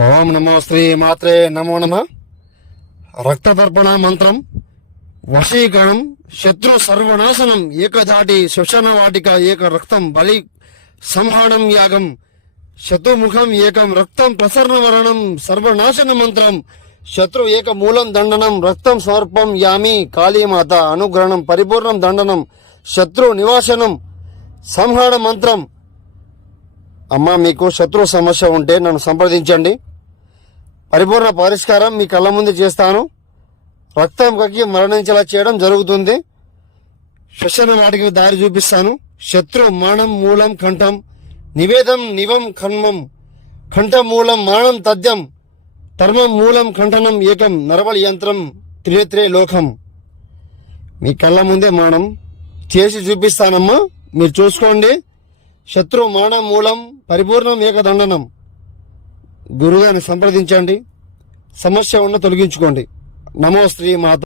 ఓం నమో శ్రీ మాత్రే నమో నమ. రక్తతర్పణ మంత్రం. వశీకరణం, శత్రు సర్వనాశనం, ఏకధాటి శ్వశన వాటిక, ఏక రక్తం బలి సంహారం యాగం, శత్రుముఖం ఏకం రక్తం ప్రసరణ వరణం, సర్వనాశన మంత్రం, శత్రు ఏక మూలం దండనం, రక్తం సమర్పం యామి, కాళీమాత అనుగ్రహణం, పరిపూర్ణం దండనం, శత్రు నివాసనం, సంహార మంత్రం. అమ్మ, మీకు శత్రు సమస్య ఉంటే నన్ను సంప్రదించండి. పరిపూర్ణ పరిష్కారం మీ కళ్ళ ముందు చేస్తాను. రక్తం కక్కి మరణించేలా చేయడం జరుగుతుంది. శ్వశన వాటికి దారి చూపిస్తాను. శత్రు మానం మూలం కంఠం, నివేదం నివం కన్మం, కంఠం మూలం మానం తథ్యం, ధర్మం మూలం కంఠనం ఏకం, నరబలి యంత్రం త్రినేత్రే లోకం. మీ కళ్ళ ముందే మానం చేసి చూపిస్తానమ్మా, మీరు చూసుకోండి. శత్రు మానం మూలం పరిపూర్ణం ఏకదండనం. గురుగారిని సంప్రదించండి. సమస్య ఉన్న తొలగించుకోండి. నమో శ్రీ మాత.